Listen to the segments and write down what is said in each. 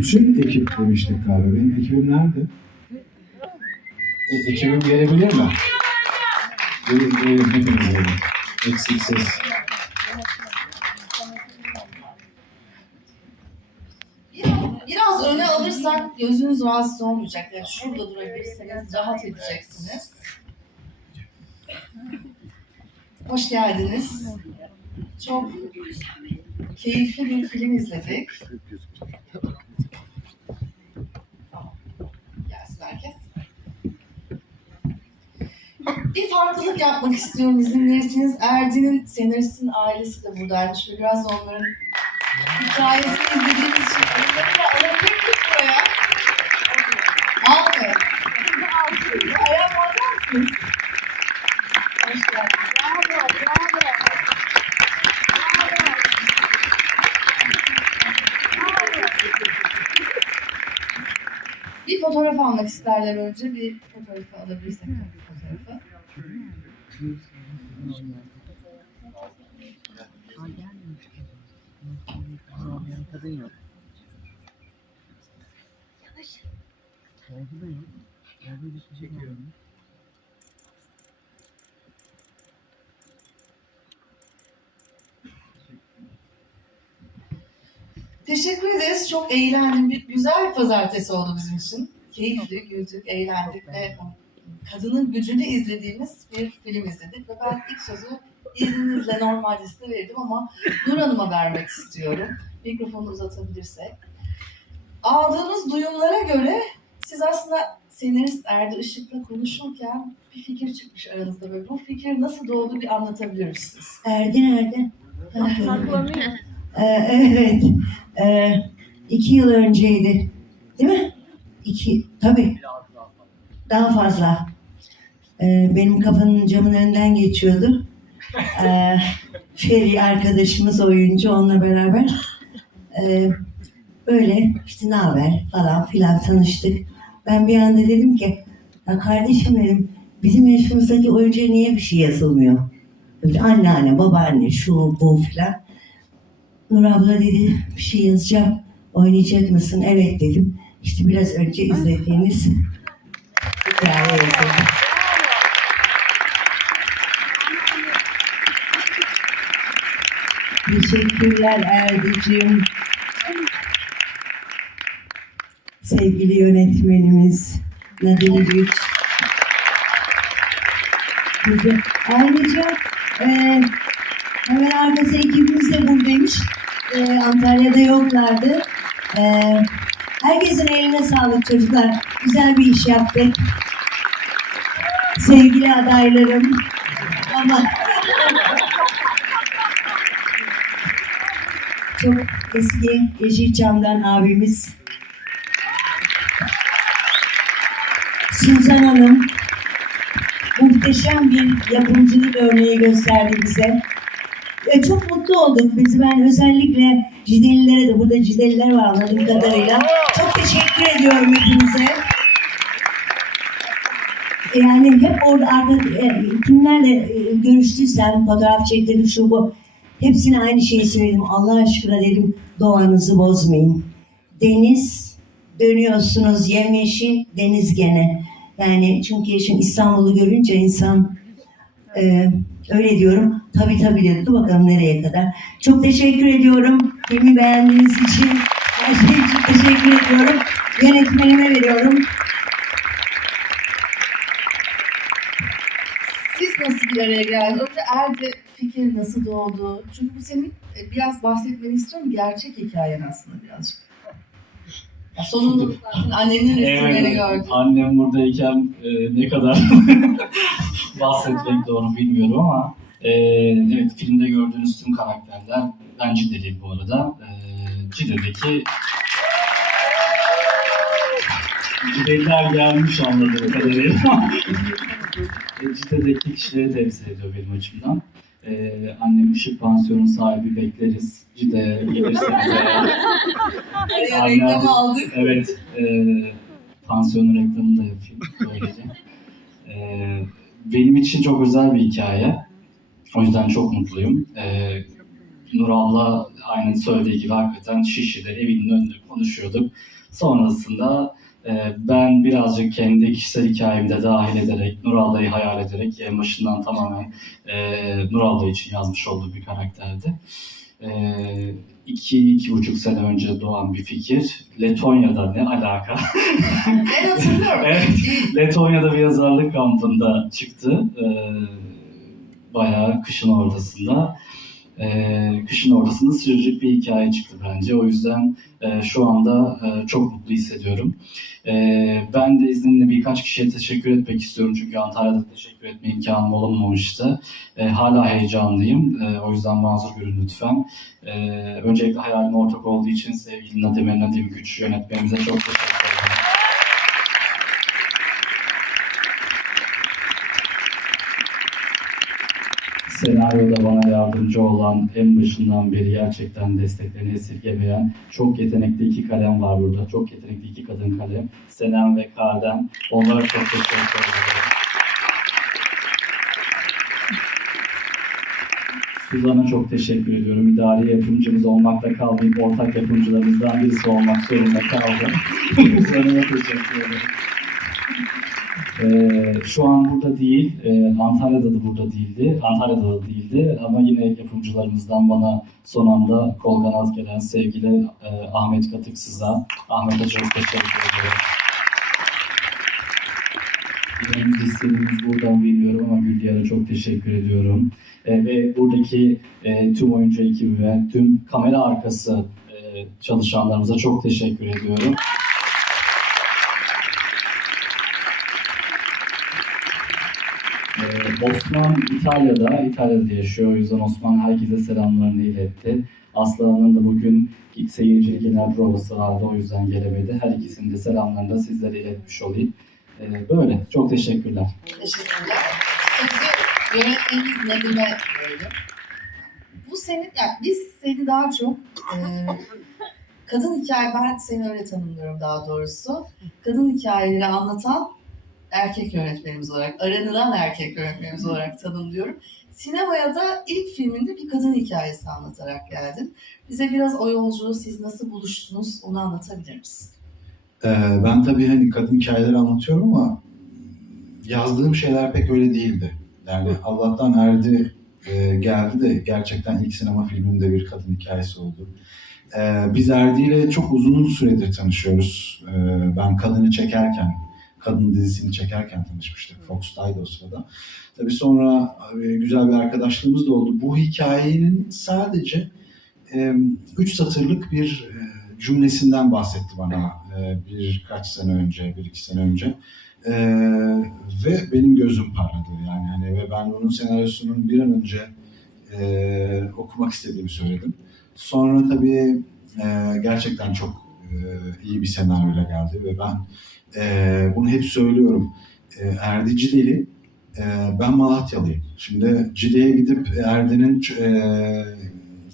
bütün ekip demiştik galiba. Benim ekibim nerede? E, ekibim gelebilir mi? Gelin, gelin, hepiniz gelin. Eksiksiz. Biraz, öne alırsak gözünüz rahatsız olmayacak. Yani şurada durabilirseniz rahat edeceksiniz. Hoş geldiniz. Çok keyifli bir film izledik. Bir farklılık yapmak istiyorum izin verirseniz. Erdin'in senaristin ailesi de buradaymış. ve Biraz onların hikayesini izlediğimiz için onları da alabilir buraya? Almayın. Ayağa bakar mısınız? Hoş geldiniz. Bir fotoğraf almak isterler önce. Bir fotoğrafı alabilirsek bir fotoğrafı. Kadın yok. Oldu da yok. Nerede bir şey çekiyorum. Teşekkür ederiz. Çok eğlendim. Bir, güzel bir pazartesi oldu bizim için. Keyifli, güldük, eğlendik ve kadının gücünü izlediğimiz bir film izledik. Ve ben ilk sözü izninizle normalde size verdim ama Nur Hanım'a vermek istiyorum. Mikrofonu uzatabilirsek. Aldığımız duyumlara göre siz aslında senarist Erdi Işık'la konuşurken bir fikir çıkmış aranızda böyle. Bu fikir nasıl doğdu bir anlatabilir misiniz? Erdi nerede? Ee, evet. Ee, iki yıl önceydi. Değil mi? İki, tabii. Daha fazla. Ee, benim kapının camın önünden geçiyordu. Ee, Feri arkadaşımız oyuncu onunla beraber. Ee, böyle işte ne haber falan filan tanıştık. Ben bir anda dedim ki ya kardeşim dedim bizim yaşımızdaki oyuncuya niye bir şey yazılmıyor? Böyle anneanne, babaanne, şu bu filan. Nur abla dedi bir şey yazacağım. Oynayacak mısın? Evet dedim. İşte biraz önce izlediğiniz hikaye yazdım. Teşekkürler Erdicim. Sevgili yönetmenimiz Nadine Güç. Ayrıca eee Hemen arkası ekibimiz de buradaymış. Ee, Antalya'da yoklardı. Ee, herkesin eline sağlık çocuklar. Güzel bir iş yaptık. Sevgili adaylarım. Ama çok eski Yeşilçam'dan abimiz. Suzan Hanım muhteşem bir yapımcılık örneği gösterdi bize. Ve çok mutlu olduk. Biz ben özellikle Cidelilere de burada Cideliler var anladığım kadarıyla. Çok teşekkür ediyorum hepinize. Yani hep orada arka, e, kimlerle e, görüştüysem, fotoğraf çektim şu bu. Hepsine aynı şeyi söyledim. Allah aşkına dedim doğanızı bozmayın. Deniz dönüyorsunuz yemyeşil deniz gene. Yani çünkü şimdi İstanbul'u görünce insan e, öyle diyorum. Tabii tabii dedi. Dur bakalım nereye kadar. Çok teşekkür ediyorum. Filmi beğendiğiniz için. Her şey için teşekkür ediyorum. Yönetmenime veriyorum. Siz nasıl bir araya geldiniz? Önce Erdi fikir nasıl doğdu? Çünkü bu senin e, biraz bahsetmeni istiyorum. Gerçek hikayen aslında birazcık. Ya sonunda annenin resimlerini Evet, gördüm. annem buradayken e, ne kadar bahsetmek doğru bilmiyorum ama e, evet filmde gördüğünüz tüm karakterler ben Cideliyim bu arada. E, Cide'deki Cideliler gelmiş anladığım kadarıyla. E, Cide'deki kişileri temsil ediyor benim açımdan. E, annem Işık Pansiyonu sahibi bekleriz. Cide gelirseniz eğer. Aldık. Evet, e, pansiyonun reklamını da yapayım böylece. Ee, benim için çok özel bir hikaye. O yüzden çok mutluyum. Ee, Nur abla aynen söylediği gibi hakikaten Şişli'de evinin önünde konuşuyorduk. Sonrasında e, ben birazcık kendi kişisel hikayemi de dahil ederek, Nur ablayı hayal ederek en başından tamamen e, Nur abla için yazmış olduğu bir karakterdi. E, iki, iki buçuk sene önce doğan bir fikir. Letonya'da ne alaka? Ben hatırlıyorum. Evet. Letonya'da bir yazarlık kampında çıktı. Ee, bayağı kışın ortasında. Ee, kışın ortasında sıcacık bir hikaye çıktı bence. O yüzden e, şu anda e, çok mutlu hissediyorum. Ee, ben de izninle birkaç kişiye teşekkür etmek istiyorum. Çünkü Antalya'da teşekkür etme imkanım olmamıştı. Ee, hala heyecanlıyım. Ee, o yüzden mazur görün lütfen. Ee, öncelikle hayalim ortak olduğu için sevgili Nadime Nadim Güç yönetmenimize çok teşekkür ederim. Senaryoda bana yardımcı olan, en başından beri gerçekten desteklerini esirgemeyen çok yetenekli iki kalem var burada. Çok yetenekli iki kadın kalem. Senem ve Karden. Onlara çok teşekkür ederim. Suzan'a çok teşekkür ediyorum. İdari yapımcımız olmakta kalmayıp ortak yapımcılarımızdan birisi olmak zorunda kaldım. Suzan'a teşekkür ederim. Ee, şu an burada değil, ee, Antalya'da da burada değildi, Antalya'da da değildi ama yine yapımcılarımızdan bana son anda kol kanat gelen sevgili e, Ahmet Katıksız'a, Ahmet'e çok teşekkür ederim. Yine müzisyenimiz buradan bilmiyorum ama Gülyar'a çok teşekkür ediyorum. E, ve buradaki e, tüm oyuncu ekibi ve tüm kamera arkası e, çalışanlarımıza çok teşekkür ediyorum. Ee, Osman İtalya'da, İtalya'da yaşıyor. O yüzden Osman herkese selamlarını iletti. Aslı Hanım'ın da bugün seyirci genel provası vardı. O yüzden gelemedi. Her ikisinin de selamlarını da sizlere iletmiş olayım. Ee, böyle. Çok teşekkürler. Teşekkürler. Sözü yönetmenimiz Nedim'e. Bu senin, yani biz seni daha çok e, kadın hikaye, ben seni öyle tanımlıyorum daha doğrusu. Kadın hikayeleri anlatan erkek yönetmenimiz olarak, aranılan erkek yönetmenimiz olarak tanımlıyorum. Sinemaya da ilk filminde bir kadın hikayesi anlatarak geldin. Bize biraz o yolculuğu siz nasıl buluştunuz onu anlatabilir misin? Ee, ben tabii hani kadın hikayeleri anlatıyorum ama yazdığım şeyler pek öyle değildi. Yani Allah'tan erdi e, geldi de gerçekten ilk sinema filmimde bir kadın hikayesi oldu. Ee, biz Erdi ile çok uzun süredir tanışıyoruz. Ee, ben kadını çekerken, kadın dizisini çekerken tanışmıştık. Fox'taydı o sırada. Tabii sonra e, güzel bir arkadaşlığımız da oldu. Bu hikayenin sadece e, üç satırlık bir e, cümlesinden bahsetti bana birkaç sene önce, bir iki sene önce. E, ve benim gözüm parladı yani hani ve ben onun senaryosunun bir an önce e, okumak istediğimi söyledim. Sonra tabii e, gerçekten çok e, iyi bir senaryoyla geldi ve ben e, bunu hep söylüyorum. E, Erdi Cideli, e, ben Malatyalıyım. Şimdi Cide'ye gidip Erdi'nin e,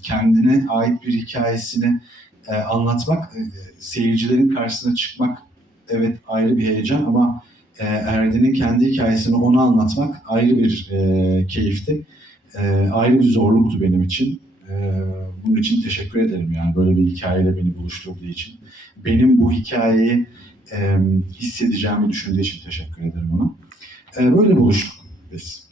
kendine ait bir hikayesini e, anlatmak, e, seyircilerin karşısına çıkmak evet ayrı bir heyecan ama e, Erdi'nin kendi hikayesini ona anlatmak ayrı bir e, keyifti. E, ayrı bir zorluktu benim için. E, bunun için teşekkür ederim yani böyle bir hikayeyle beni buluşturduğu için. Benim bu hikayeyi e, hissedeceğimi düşündüğü için teşekkür ederim ona. E, böyle buluştuk biz.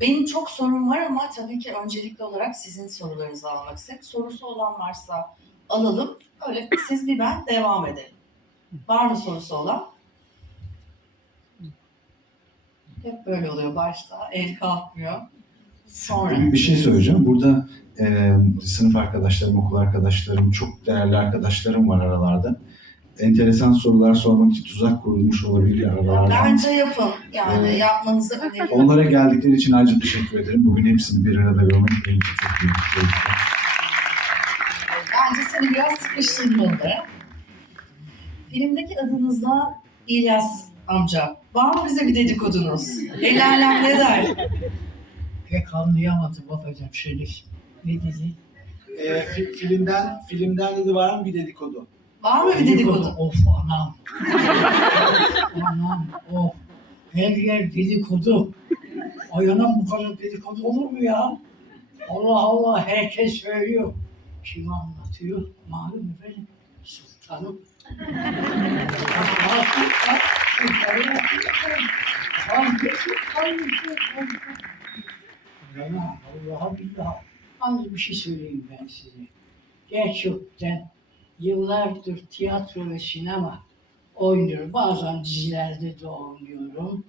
Benim çok sorum var ama tabii ki öncelikli olarak sizin sorularınızı almak istedim. Sorusu olan varsa alalım. Öyle siz bir ben devam edelim. Var mı sorusu olan? Hep böyle oluyor başta. El kalkmıyor. Sonra. Bir şey söyleyeceğim. Burada e, sınıf arkadaşlarım, okul arkadaşlarım, çok değerli arkadaşlarım var aralarda. Enteresan sorular sormak için tuzak kurulmuş olabilir aralarda. Bence yapın. Yani Evet. yapmanızı öneriyorum. Onlara geldikleri için ayrıca teşekkür ederim. Bugün hepsini bir arada görmek benim için çok büyük bir keyifti. Bence seni biraz sıkıştırmalı. Filmdeki adınızda İlyas amca. Var mı bize bir dedikodunuz? El alem ne der? Pek anlayamadım babacığım şöyle. Ne dedi? Ee, fi- filmden filmden dedi var mı bir dedikodu? Var mı bir dedikodu? Of anam. Aman oh. Her yer dedikodu. Ay anam bu kadar dedikodu olur mu ya? Allah Allah herkes söylüyor. Kim anlatıyor? Malum efendim. Sultanım. Allah'a billah. Az bir şey söyleyeyim ben size. Gerçekten yıllardır tiyatro ve sinema oynuyorum. Bazen dizilerde de oynuyorum.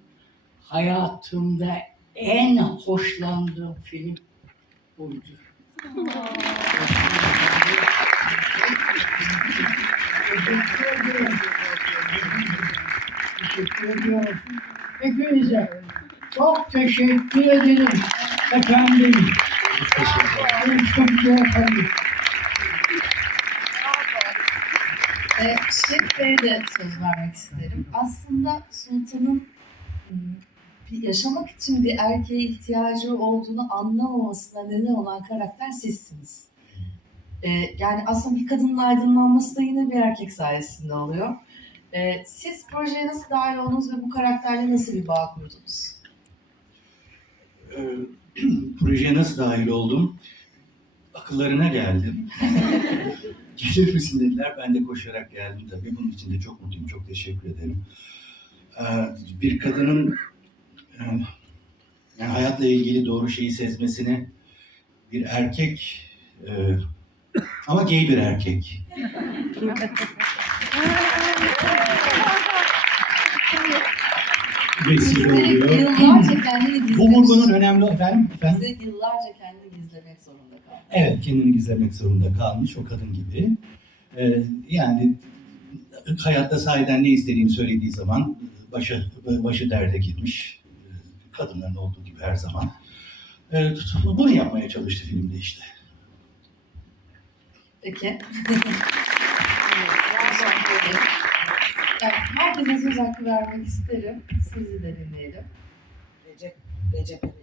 Hayatımda en hoşlandığım film buydu. Teşekkür ediyorum. Teşekkür ediyorum. Hepinize çok teşekkür ederim efendim. Efendim. Ee, Şef Bey'e de söz vermek isterim. Aslında Sultan'ın bir yaşamak için bir erkeğe ihtiyacı olduğunu anlamamasına neden olan karakter sizsiniz. Ee, yani aslında bir kadının aydınlanması da yine bir erkek sayesinde oluyor. Ee, siz projeye nasıl dahil oldunuz ve bu karakterle nasıl bir bağ kurdunuz? Ee, projeye nasıl dahil oldum? Akıllarına geldim. Gelir misin dediler. Ben de koşarak geldim tabii. Bunun için de çok mutluyum. Çok teşekkür ederim. Ee, bir kadının e, yani hayatla ilgili doğru şeyi sezmesini bir erkek e, ama gay bir erkek. vesile oluyor. yıllarca kendini önemli efendim. efendim? Yıllarca kendini gizlemek zorunda kaldı. Evet, kendini gizlemek zorunda kalmış o kadın gibi. Ee, yani hayatta sahiden ne istediğini söylediği zaman başı, başı derde girmiş. Ee, Kadınların olduğu gibi her zaman. Ee, bunu yapmaya çalıştı filmde işte. Peki. Evet, herkese söz hakkı vermek isterim. Sizi de dinleyelim. Recep, Recep